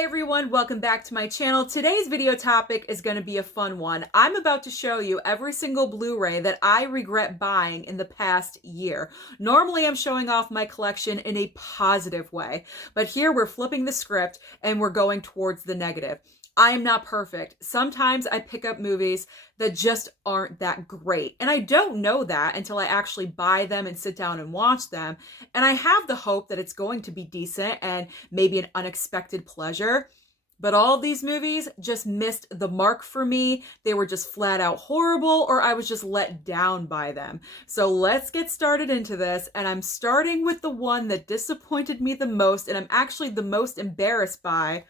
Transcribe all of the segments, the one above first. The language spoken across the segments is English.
Hey everyone, welcome back to my channel. Today's video topic is going to be a fun one. I'm about to show you every single Blu-ray that I regret buying in the past year. Normally I'm showing off my collection in a positive way, but here we're flipping the script and we're going towards the negative. I am not perfect. Sometimes I pick up movies that just aren't that great. And I don't know that until I actually buy them and sit down and watch them. And I have the hope that it's going to be decent and maybe an unexpected pleasure. But all of these movies just missed the mark for me. They were just flat out horrible, or I was just let down by them. So let's get started into this. And I'm starting with the one that disappointed me the most, and I'm actually the most embarrassed by.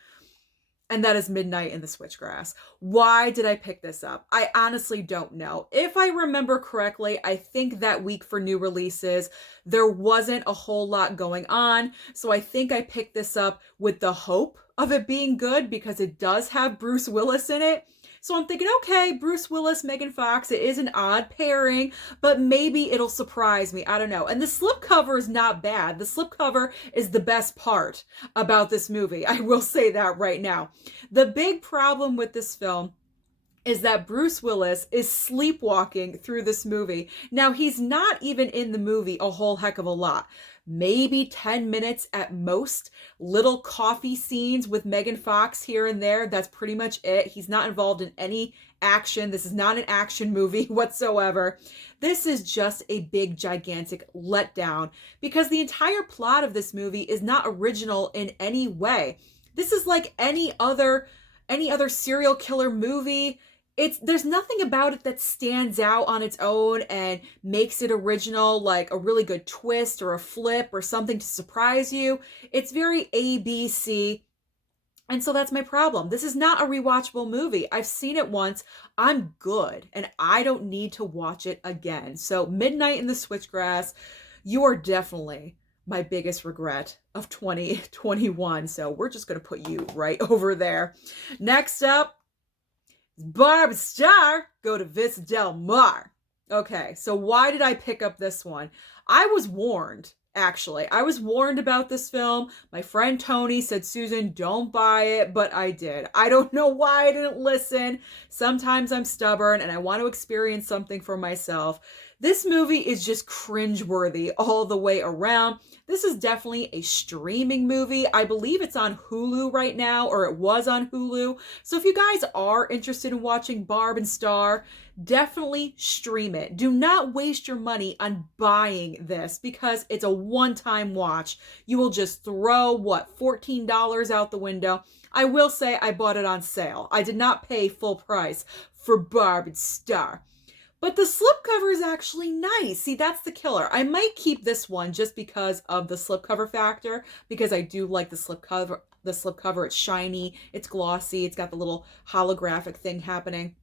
And that is Midnight in the Switchgrass. Why did I pick this up? I honestly don't know. If I remember correctly, I think that week for new releases, there wasn't a whole lot going on. So I think I picked this up with the hope of it being good because it does have Bruce Willis in it. So I'm thinking, okay, Bruce Willis, Megan Fox, it is an odd pairing, but maybe it'll surprise me. I don't know. And the slipcover is not bad. The slipcover is the best part about this movie. I will say that right now. The big problem with this film is that Bruce Willis is sleepwalking through this movie. Now, he's not even in the movie a whole heck of a lot. Maybe 10 minutes at most. Little coffee scenes with Megan Fox here and there. That's pretty much it. He's not involved in any action. This is not an action movie whatsoever. This is just a big, gigantic letdown because the entire plot of this movie is not original in any way. This is like any other serial killer movie. There's nothing about it that stands out on its own and makes it original, like a really good twist or a flip or something to surprise you. It's very ABC. And so that's my problem. This is not a rewatchable movie. I've seen it once. I'm good. And I don't need to watch it again. So Midnight in the Switchgrass, you are definitely my biggest regret of 2021. So we're just going to put you right over there. Next up, Barb Star, Go to Vista Del Mar. Okay, so why did I pick up this one? I was warned, actually. I was warned about this film. My friend Tony said, Susan, don't buy it, but I did. I don't know why I didn't listen. Sometimes I'm stubborn and I want to experience something for myself. This movie is just cringeworthy all the way around. This is definitely a streaming movie. I believe it's on Hulu right now, or it was on Hulu. So if you guys are interested in watching Barb and Star, definitely stream it. Do not waste your money on buying this because it's a one-time watch. You will just throw, $14 out the window. I will say I bought it on sale. I did not pay full price for Barb and Star. But the slipcover is actually nice. See, that's the killer. I might keep this one just because of the slipcover factor, because I do like the slipcover. It's shiny, it's glossy, it's got the little holographic thing happening.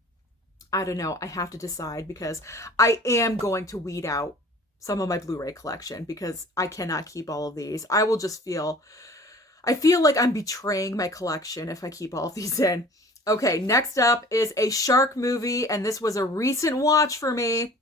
I don't know. I have to decide because I am going to weed out some of my Blu-ray collection because I cannot keep all of these. I feel like I'm betraying my collection if I keep all of these in. Okay, next up is a shark movie, and this was a recent watch for me,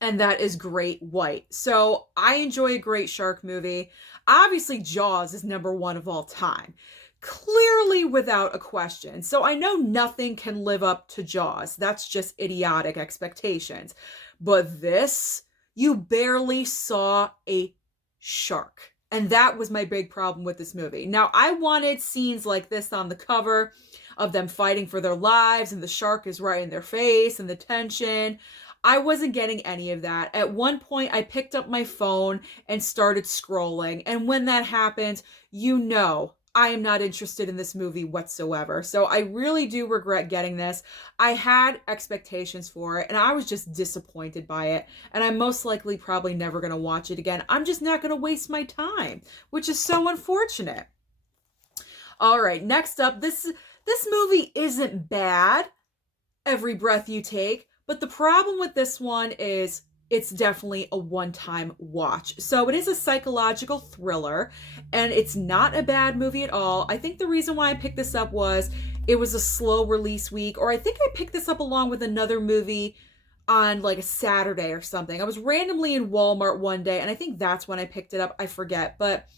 and that is Great White. So I enjoy a great shark movie. Obviously, Jaws is #1 of all time. Clearly without a question. So I know nothing can live up to Jaws. That's just idiotic expectations. But this, you barely saw a shark. And that was my big problem with this movie. Now, I wanted scenes like this on the cover of them fighting for their lives and the shark is right in their face and the tension. I wasn't getting any of that. At one point, I picked up my phone and started scrolling. And when that happens, you know I am not interested in this movie whatsoever. So I really do regret getting this. I had expectations for it and I was just disappointed by it. And I'm most likely probably never going to watch it again. I'm just not going to waste my time, which is so unfortunate. All right, next up, this movie isn't bad, Every Breath You Take, but the problem with this one is it's definitely a one-time watch. So it is a psychological thriller, and it's not a bad movie at all. I think the reason why I picked this up was it was a slow release week, or I think I picked this up along with another movie on like a Saturday or something. I was randomly in Walmart one day, and I think that's when I picked it up. I forget, but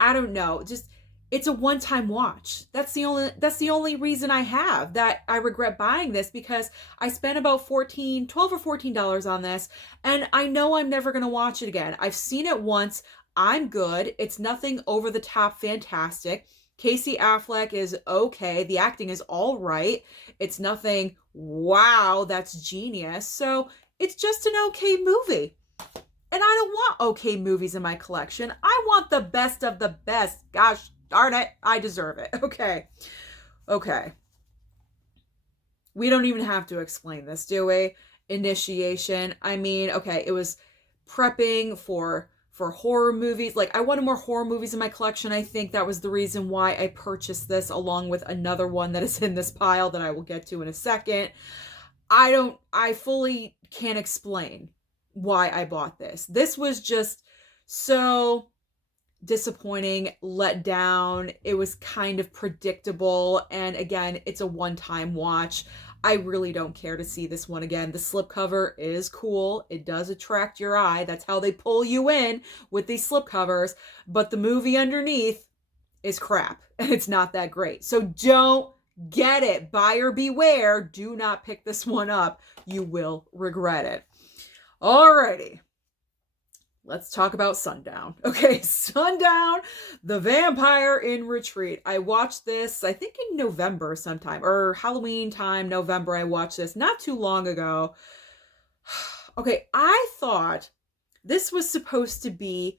I don't know. Just it's a one-time watch. That's the only reason I have that I regret buying this, because I spent about $12 or $14 on this, and I know I'm never going to watch it again. I've seen it once. I'm good. It's nothing over the top fantastic. Casey Affleck is okay. The acting is all right. It's nothing, wow, that's genius. So it's just an okay movie. And I don't want okay movies in my collection. I want the best of the best. Gosh darn it, I deserve it. Okay. We don't even have to explain this, do we? Initiation. I mean, okay, it was prepping for horror movies. Like, I wanted more horror movies in my collection. I think that was the reason why I purchased this, along with another one that is in this pile that I will get to in a second. I fully can't explain why I bought this. This was just so disappointing, let down. It was kind of predictable. And again, it's a one-time watch. I really don't care to see this one again. The slipcover is cool. It does attract your eye. That's how they pull you in with these slipcovers. But the movie underneath is crap. And it's not that great. So don't get it. Buyer beware. Do not pick this one up. You will regret it. Alrighty. Let's talk about Sundown. Okay, Sundown, the Vampire in Retreat. I watched this, I think in November sometime, or Halloween time, November. I watched this not too long ago. Okay, I thought this was supposed to be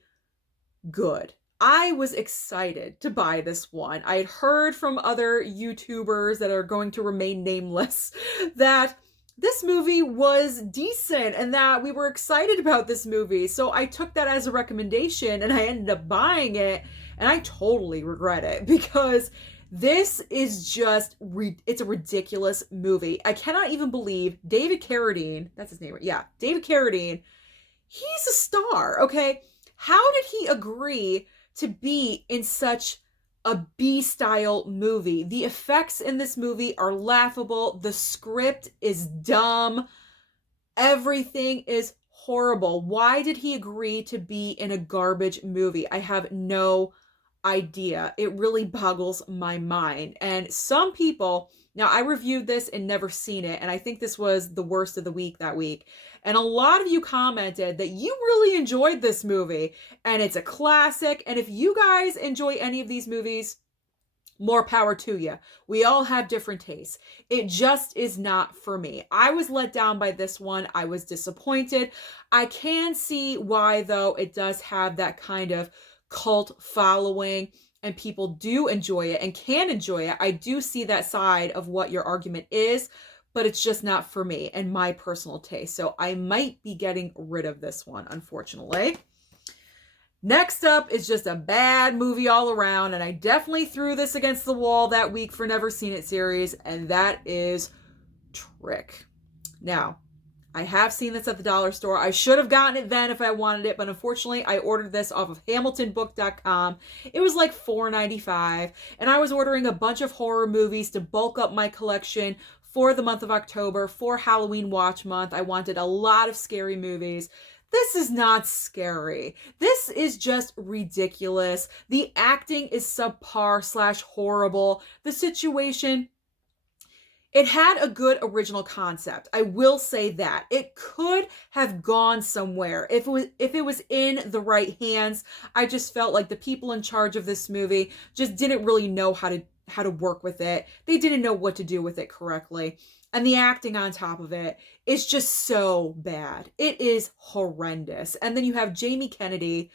good. I was excited to buy this one. I had heard from other YouTubers that are going to remain nameless that this movie was decent and that we were excited about this movie. So I took that as a recommendation and I ended up buying it, and I totally regret it, because this is just, it's a ridiculous movie. I cannot even believe David Carradine, that's his name, right? Yeah, David Carradine, he's a star, okay? How did he agree to be in such a B-style movie? The effects in this movie are laughable. The script is dumb. Everything is horrible. Why did he agree to be in a garbage movie? I have no idea. It really boggles my mind. And some people, now I reviewed this and never seen it, and I think this was the worst of the week that week. And a lot of you commented that you really enjoyed this movie and it's a classic. And if you guys enjoy any of these movies, more power to you. We all have different tastes. It just is not for me. I was let down by this one. I was disappointed. I can see why, though. It does have that kind of cult following and people do enjoy it and can enjoy it. I do see that side of what your argument is, but it's just not for me and my personal taste. So I might be getting rid of this one, unfortunately. Next up is just a bad movie all around, and I definitely threw this against the wall that week for Never Seen It series, and that is Trick. Now, I have seen this at the dollar store. I should have gotten it then if I wanted it, but unfortunately I ordered this off of hamiltonbook.com. It was like $4.95, and I was ordering a bunch of horror movies to bulk up my collection for the month of October, for Halloween watch month. I wanted a lot of scary movies. This is not scary. This is just ridiculous. The acting is subpar / horrible. The situation, it had a good original concept. I will say that. It could have gone somewhere if it was in the right hands. I just felt like the people in charge of this movie just didn't really know how to work with it. They didn't know what to do with it correctly. And the acting on top of it is just so bad. It is horrendous. And then you have Jamie Kennedy,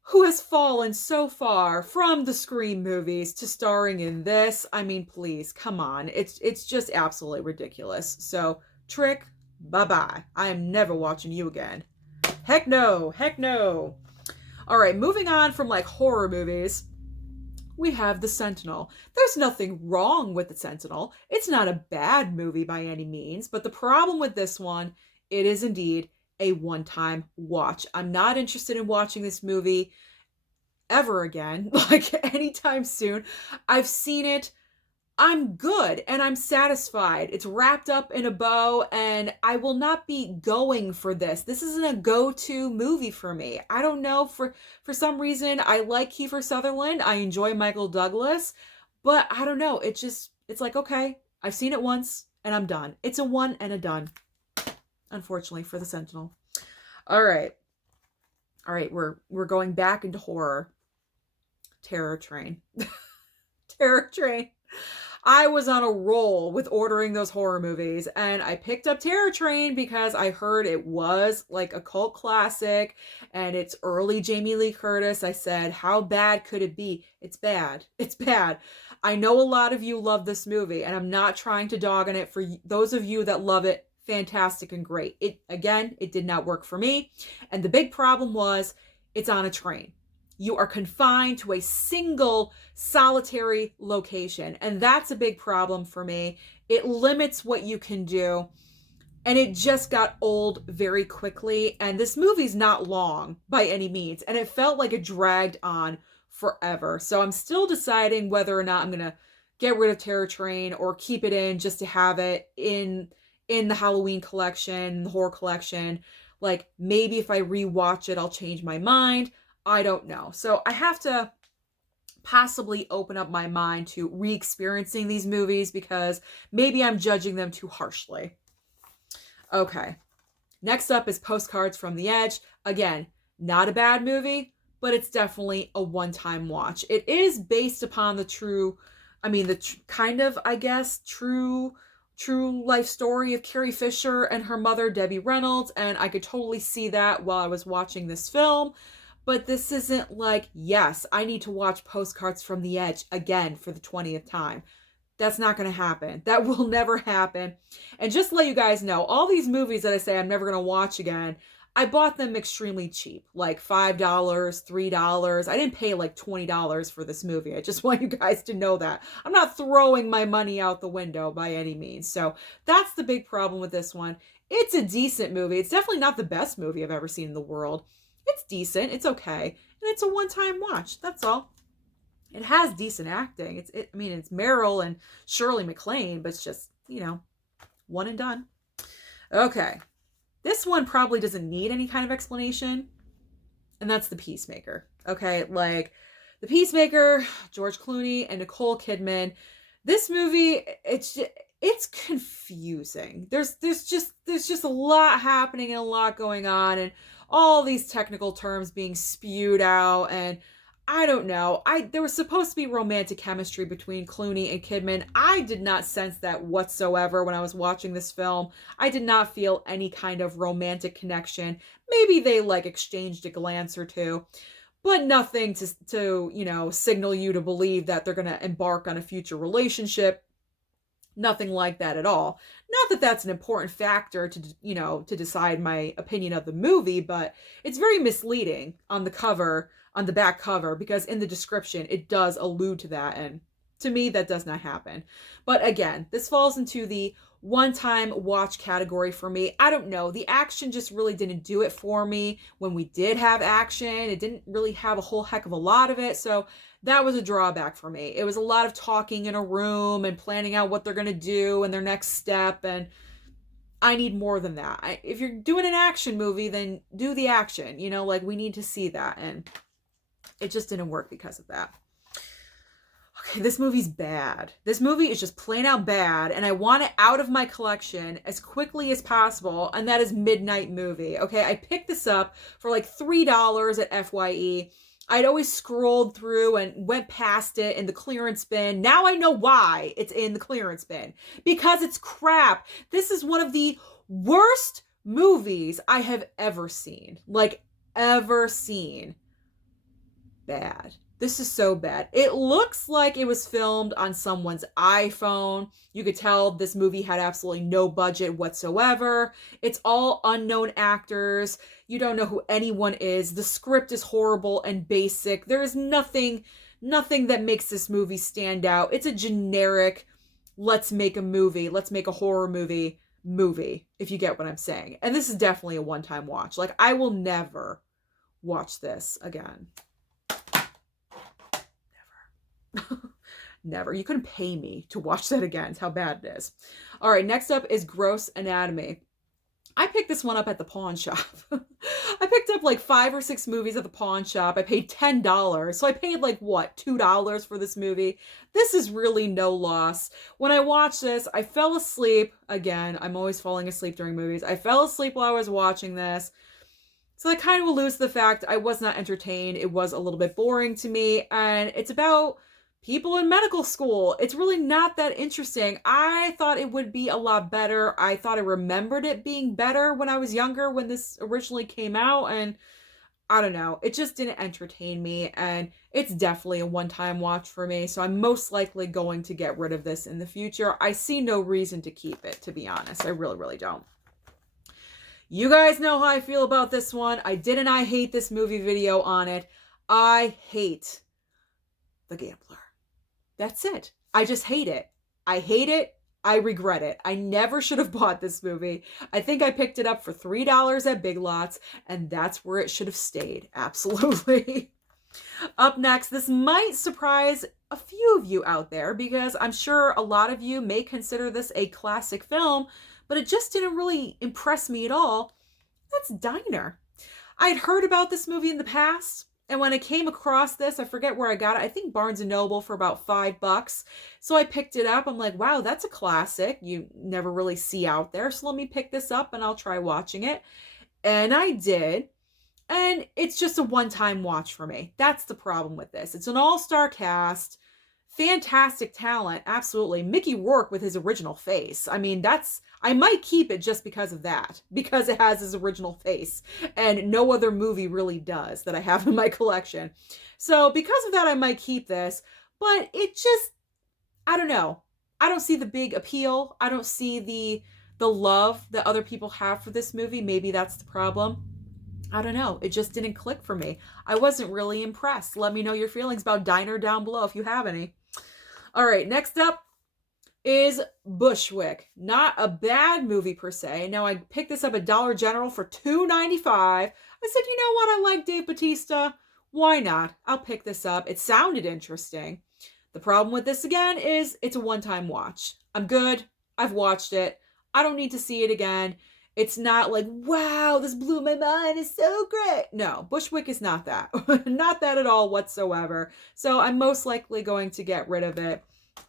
who has fallen so far from the Scream movies to starring in this. I mean, please, come on. It's just absolutely ridiculous. So, Trick, bye-bye. I am never watching you again. Heck no. Heck no. All right, moving on from like horror movies, we have The Sentinel. There's nothing wrong with The Sentinel. It's not a bad movie by any means, but the problem with this one, it is indeed a one-time watch. I'm not interested in watching this movie ever again, like anytime soon. I've seen it I'm good and I'm satisfied. It's wrapped up in a bow and I will not be going for this. This isn't a go-to movie for me. I don't know, for some reason I like Kiefer Sutherland. I enjoy Michael Douglas, but I don't know. It's like, okay, I've seen it once and I'm done. It's a one and a done. Unfortunately for the Sentinel. All right. We're going back into horror. Terra Train. Terra Train. I was on a roll with ordering those horror movies, and I picked up Terror Train because I heard it was like a cult classic and it's early Jamie Lee Curtis. I said, how bad could it be? It's bad. It's bad. I know a lot of you love this movie, and I'm not trying to dog on it. For those of you that love it, fantastic and great. It did not work for me. And the big problem was it's on a train. You are confined to a single solitary location. And that's a big problem for me. It limits what you can do. And it just got old very quickly. And this movie's not long by any means. And it felt like it dragged on forever. So I'm still deciding whether or not I'm going to get rid of Terror Train or keep it in just to have it in the Halloween collection, the horror collection. Like, maybe if I rewatch it, I'll change my mind. I don't know. So I have to possibly open up my mind to re-experiencing these movies because maybe I'm judging them too harshly. Okay. Next up is Postcards from the Edge. Again, not a bad movie, but it's definitely a one-time watch. It is based upon the true life story of Carrie Fisher and her mother, Debbie Reynolds, and I could totally see that while I was watching this film. But this isn't like, yes, I need to watch Postcards from the Edge again for the 20th time. That's not going to happen. That will never happen. And just to let you guys know, all these movies that I say I'm never going to watch again, I bought them extremely cheap, like $5, $3. I didn't pay like $20 for this movie. I just want you guys to know that. I'm not throwing my money out the window by any means. So that's the big problem with this one. It's a decent movie. It's definitely not the best movie I've ever seen in the world. It's decent. It's okay. And it's a one-time watch. That's all. It has decent acting. It's Meryl and Shirley MacLaine, but it's just, one and done. Okay. This one probably doesn't need any kind of explanation. And that's The Peacemaker. Okay. Like, The Peacemaker, George Clooney and Nicole Kidman. This movie, it's confusing. There's just a lot happening and a lot going on, and all these technical terms being spewed out, and I don't know. There was supposed to be romantic chemistry between Clooney and Kidman. I did not sense that whatsoever when I was watching this film. I did not feel any kind of romantic connection. Maybe they exchanged a glance or two, but nothing to signal you to believe that they're going to embark on a future relationship. Nothing like that at all. Not that that's an important factor to decide my opinion of the movie, but it's very misleading on the cover, on the back cover, because in the description it does allude to that, and to me that does not happen. But again, this falls into the one-time watch category for me. I don't know. The action just really didn't do it for me. When we did have action, it didn't really have a whole heck of a lot of it, so that was a drawback for me. It was a lot of talking in a room and planning out what they're going to do and their next step, and I need more than that. If you're doing an action movie, then do the action. We need to see that, and it just didn't work because of that. Okay, this movie's bad. This movie is just plain out bad, and I want it out of my collection as quickly as possible, and that is Midnight Movie. Okay, I picked this up for like $3 at FYE. I'd always scrolled through and went past it in the clearance bin. Now I know why it's in the clearance bin. Because it's crap. This is one of the worst movies I have ever seen. Ever seen. Bad. This is so bad. It looks like it was filmed on someone's iPhone. You could tell this movie had absolutely no budget whatsoever. It's all unknown actors. You don't know who anyone is. The script is horrible and basic. There is nothing that makes this movie stand out. It's a generic, let's make a horror movie, if you get what I'm saying. And this is definitely a one-time watch. I will never watch this again. Never. You couldn't pay me to watch that again. It's how bad it is. All right, next up is Gross Anatomy. I picked this one up at the pawn shop. I picked up like 5 or 6 movies at the pawn shop. I paid $10. So I paid like what, $2 for this movie. This is really no loss. When I watched this, I fell asleep. Again, I'm always falling asleep during movies. I fell asleep while I was watching this. So I kind of will lose the fact I was not entertained. It was a little bit boring to me. And it's about people in medical school. It's really not that interesting. I thought it would be a lot better. I thought I remembered it being better when I was younger, when this originally came out. And I don't know. It just didn't entertain me. And it's definitely a one-time watch for me. So I'm most likely going to get rid of this in the future. I see no reason to keep it, to be honest. I really, really don't. You guys know how I feel about this one. I did and I hate this movie video on it. I hate The Gambler. That's it. I just hate it. I hate it. I regret it. I never should have bought this movie. I think I picked it up for $3 at Big Lots, and that's where it should have stayed. Absolutely. Up next, this might surprise a few of you out there because I'm sure a lot of you may consider this a classic film, but it just didn't really impress me at all. That's Diner. I'd heard about this movie in the past, and when I came across this, I forget where I got it. I think Barnes & Noble for about $5. So I picked it up. I'm like, wow, that's a classic. You never really see out there. So let me pick this up and I'll try watching it. And I did. And it's just a one-time watch for me. That's the problem with this. It's an all-star cast. Fantastic talent. Absolutely. Mickey Rourke with his original face. I mean, I might keep it just because of that, because it has his original face and no other movie really does that I have in my collection. So because of that, I might keep this, but it just, I don't know. I don't see the big appeal. I don't see the love that other people have for this movie. Maybe that's the problem. I don't know. It just didn't click for me. I wasn't really impressed. Let me know your feelings about Diner down below if you have any. All right, next up is Bushwick. Not a bad movie per se. Now, I picked this up at Dollar General for $2.95. I said, you know what? I like Dave Bautista. Why not? I'll pick this up. It sounded interesting. The problem with this, again, is it's a one-time watch. I'm good. I've watched it. I don't need to see it again. It's not like, wow, this blew my mind. It's so great. No, Bushwick is not that. Not that at all whatsoever. So I'm most likely going to get rid of it.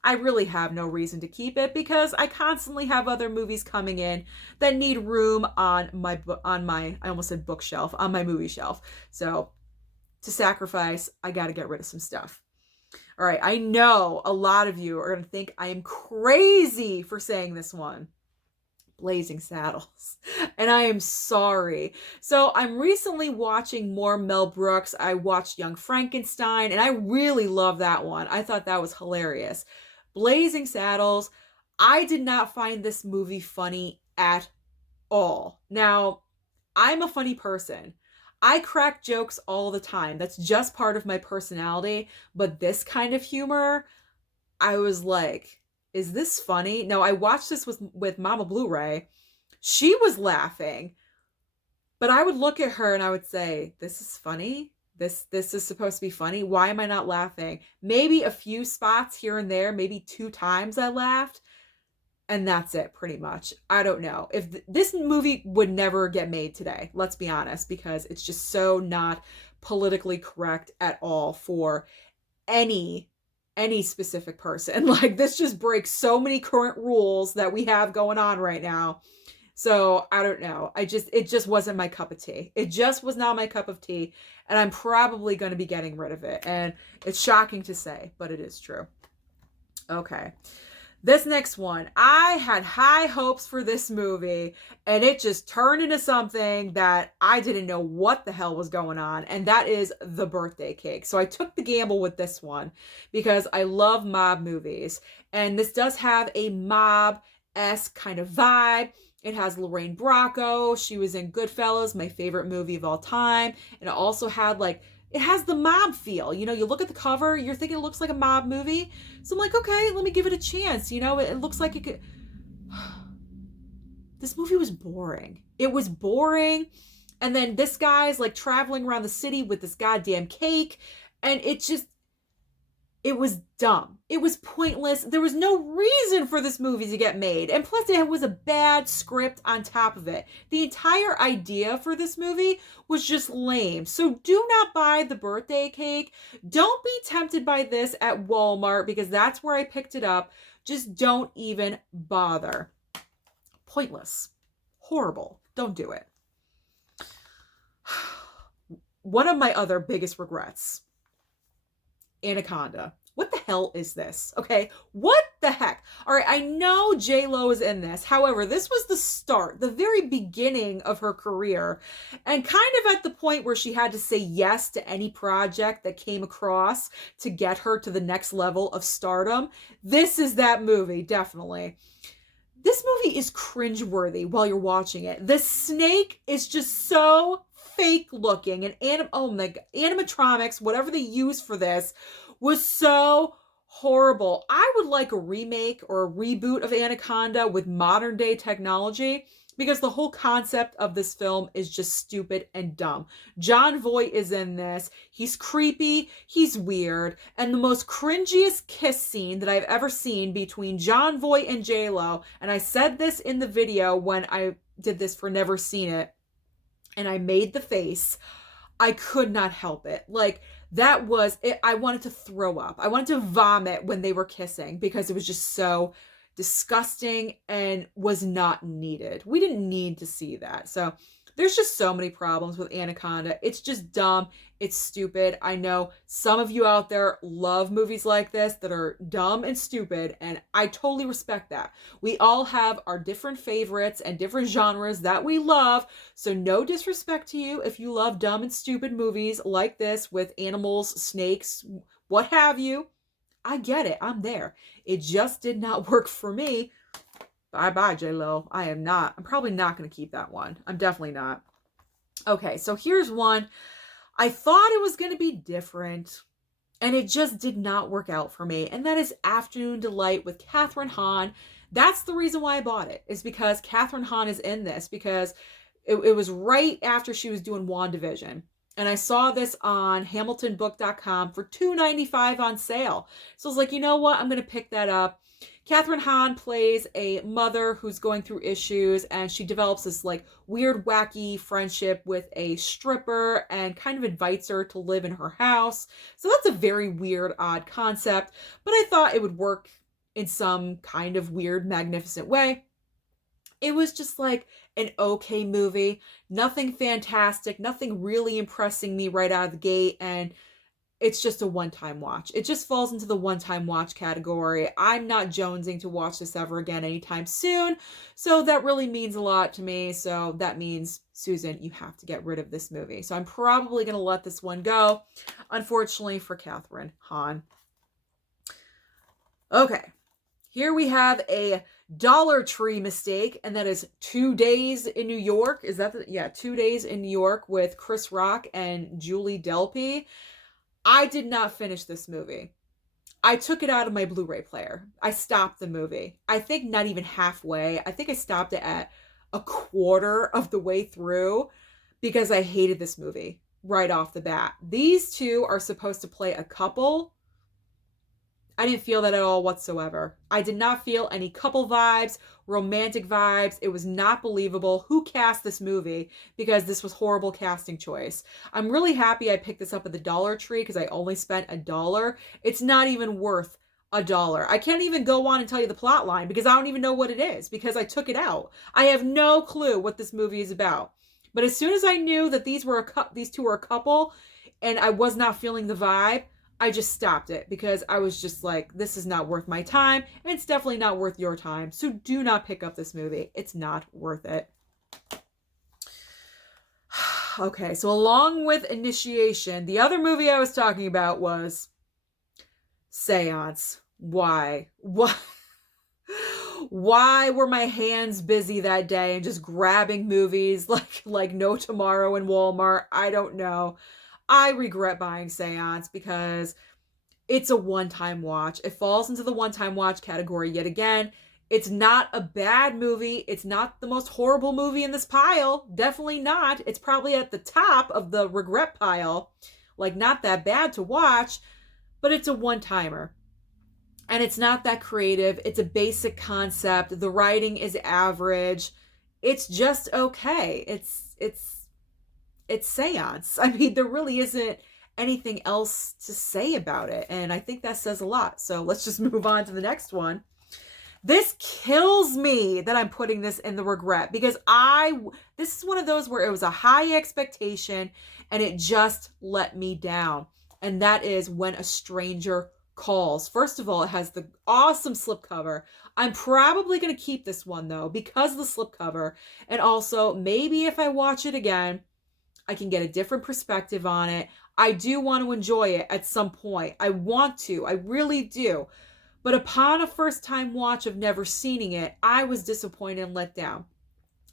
I really have no reason to keep it because I constantly have other movies coming in that need room on my, I almost said bookshelf, on my movie shelf. So to sacrifice, I got to get rid of some stuff. All right, I know a lot of you are going to think I am crazy for saying this one. Blazing Saddles. And I am sorry. So I'm recently watching more Mel Brooks. I watched Young Frankenstein and I really love that one. I thought that was hilarious. Blazing Saddles, I did not find this movie funny at all. Now, I'm a funny person. I crack jokes all the time. That's just part of my personality. But this kind of humor, I was like, is this funny? No, I watched this with Mama Blu-ray. She was laughing. But I would look at her and I would say, this is funny? This is supposed to be funny? Why am I not laughing? Maybe a few spots here and there, maybe 2 times I laughed. And that's it, pretty much. I don't know. If this movie would never get made today, let's be honest, because it's just so not politically correct at all for any specific person. Like, this just breaks so many current rules that we have going on right now. So I don't know. It just wasn't my cup of tea. It just was not my cup of tea. And I'm probably going to be getting rid of it. And it's shocking to say, but it is true. Okay. This next one, I had high hopes for this movie, and it just turned into something that I didn't know what the hell was going on, and that is The Birthday Cake. So I took the gamble with this one because I love mob movies, and this does have a mob-esque kind of vibe. It has Lorraine Bracco. She was in Goodfellas, my favorite movie of all time, and it also had it has the mob feel. You know, you look at the cover, you're thinking it looks like a mob movie. So I'm like, okay, let me give it a chance. You know, it looks like it could. This movie was boring. It was boring. And then this guy's like traveling around the city with this goddamn cake. And it It was dumb. It was pointless. There was no reason for this movie to get made. And plus, it was a bad script on top of it. The entire idea for this movie was just lame. So do not buy the birthday cake. Don't be tempted by this at Walmart because that's where I picked it up. Just don't even bother. Pointless. Horrible. Don't do it. One of my other biggest regrets. Anaconda. What the hell is this? Okay, what the heck? All right, I know J-Lo is in this. However, this was the start, the very beginning of her career, and kind of at the point where she had to say yes to any project that came across to get her to the next level of stardom. This is that movie, definitely. This movie is cringeworthy while you're watching it. The snake is just so fake looking, and animatronics, whatever they use for this, was so horrible. I would like a remake or a reboot of Anaconda with modern day technology because the whole concept of this film is just stupid and dumb. Jon Voight is in this. He's creepy, he's weird, and the most cringiest kiss scene that I've ever seen between Jon Voight and J-Lo, and I said this in the video when I did this for Never Seen It, and I made the face. I could not help it. Like, that was it. I wanted to throw up. I wanted to vomit when they were kissing because it was just so disgusting and was not needed. We didn't need to see that. So there's just so many problems with Anaconda. It's just dumb. It's stupid. I know some of you out there love movies like this that are dumb and stupid, and I totally respect that. We all have our different favorites and different genres that we love, so no disrespect to you if you love dumb and stupid movies like this with animals, snakes, what have you. I get it. I'm there. It just did not work for me. Bye-bye, J-Lo. I'm probably not going to keep that one. I'm definitely not. Okay, so here's one. I thought it was going to be different, and it just did not work out for me, and that is Afternoon Delight with Kathryn Hahn. That's the reason why I bought it, is because Kathryn Hahn is in this, because it was right after she was doing WandaVision. And I saw this on HamiltonBook.com for $2.95 on sale. So I was like, you know what? I'm going to pick that up. Kathryn Hahn plays a mother who's going through issues, and she develops this like weird, wacky friendship with a stripper and kind of invites her to live in her house. So that's a very weird, odd concept, but I thought it would work in some kind of weird, magnificent way. It was just like an okay movie, nothing fantastic, nothing really impressing me right out of the gate, and it's just a one-time watch. It just falls into the one-time watch category. I'm not jonesing to watch this ever again anytime soon, so that really means a lot to me. So that means, Susan, you have to get rid of this movie. So I'm probably going to let this one go, unfortunately for Kathryn Hahn. Okay, here we have a Dollar Tree mistake, and that is 2 Days in New York. Is that the, yeah, 2 Days in New York with Chris Rock and Julie Delpy. I did not finish this movie. I took it out of my Blu-ray player. I stopped the movie. I think not even halfway. I think I stopped it at a quarter of the way through because I hated this movie right off the bat. These two are supposed to play a couple. I didn't feel that at all whatsoever. I did not feel any couple vibes, romantic vibes. It was not believable. Who cast this movie? Because this was horrible casting choice. I'm really happy I picked this up at the Dollar Tree because I only spent $1. It's not even worth $1. I can't even go on and tell you the plot line because I don't even know what it is because I took it out. I have no clue what this movie is about. But as soon as I knew that these two were a couple and I was not feeling the vibe, I just stopped it because I was just like, this is not worth my time, and it's definitely not worth your time. So do not pick up this movie. It's not worth it. Okay, so along with Initiation, the other movie I was talking about was Seance. Why? Why were my hands busy that day and just grabbing movies like no tomorrow in Walmart? I don't know. I regret buying Seance because it's a one-time watch. It falls into the one-time watch category yet again. It's not a bad movie. It's not the most horrible movie in this pile. Definitely not. It's probably at the top of the regret pile. Like, not that bad to watch. but it's a one-timer. And it's not that creative. It's a basic concept. The writing is average. It's just okay. It's seance. I mean, there really isn't anything else to say about it. And I think that says a lot. So let's just move on to the next one. This kills me that I'm putting this in the regret, because this is one of those where it was a high expectation and it just let me down. And that is When a Stranger Calls. First of all, it has the awesome slipcover. I'm probably going to keep this one though, because of the slipcover. And also, maybe if I watch it again, I can get a different perspective on it. I do want to enjoy it at some point. I want to. I really do. But upon a first-time watch of never seeing it, I was disappointed and let down.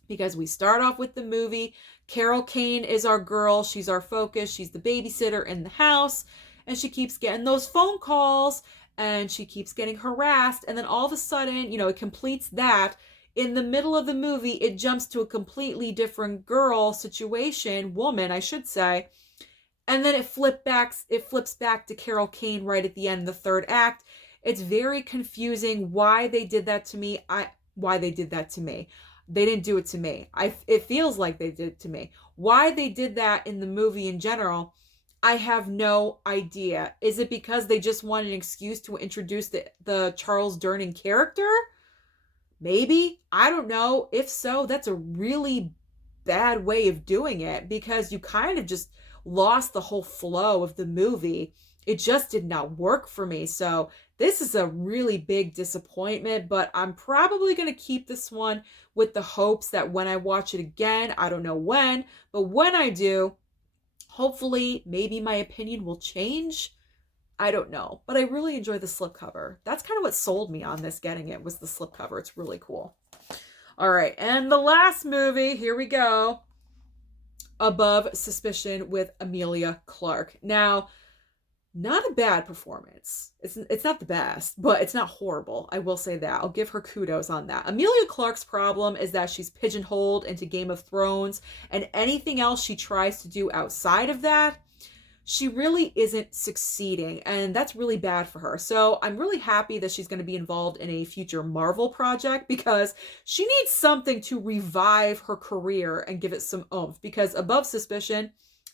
Because we start off with the movie. Carol Kane is our girl. She's our focus. She's the babysitter in the house. And she keeps getting those phone calls. And she keeps getting harassed. And then all of a sudden, it completes that. In the middle of the movie, it jumps to a completely different woman, I should say. And then it flips back to Carol Kane right at the end of the third act. It's very confusing why they did that to me. They didn't do it to me. It feels like they did it to me. Why they did that in the movie in general, I have no idea. Is it because they just wanted an excuse to introduce the Charles Durning character? Maybe. I don't know. If so, that's a really bad way of doing it, because you kind of just lost the whole flow of the movie. It just did not work for me. So this is a really big disappointment, but I'm probably going to keep this one with the hopes that when I watch it again, I don't know when, but when I do, hopefully maybe my opinion will change. I don't know, but I really enjoy the slipcover. That's kind of what sold me on this, getting it, was the slipcover. It's really cool. All right, and the last movie, here we go. Above Suspicion with Emilia Clarke. Now, not a bad performance. It's not the best, but it's not horrible. I will say that. I'll give her kudos on that. Emilia Clarke's problem is that she's pigeonholed into Game of Thrones, and anything else she tries to do outside of that, she really isn't succeeding, and that's really bad for her. So I'm really happy that she's going to be involved in a future Marvel project, because she needs something to revive her career and give it some oomph, because Above Suspicion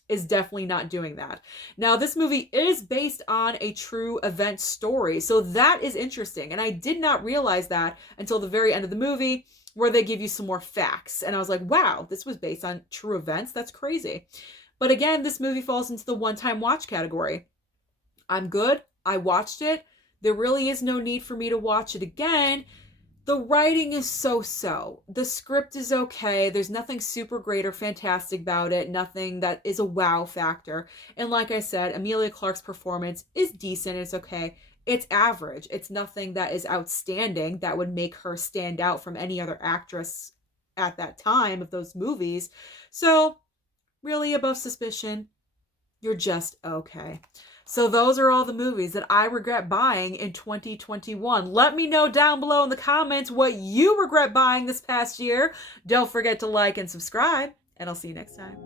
is definitely not doing that. Now, this movie is based on a true event story, so that is interesting, and I did not realize that until the very end of the movie, where they give you some more facts, and I was like, wow, this was based on true events? That's crazy. But again, this movie falls into the one-time watch category. I'm good. I watched it. There really is no need for me to watch it again. The writing is so-so. The script is okay. There's nothing super great or fantastic about it. Nothing that is a wow factor. And like I said, Emilia Clarke's performance is decent. It's okay. It's average. It's nothing that is outstanding that would make her stand out from any other actress at that time of those movies. So really, Above Suspicion, you're just okay. So those are all the movies that I regret buying in 2021. Let me know down below in the comments what you regret buying this past year. Don't forget to like and subscribe, and I'll see you next time.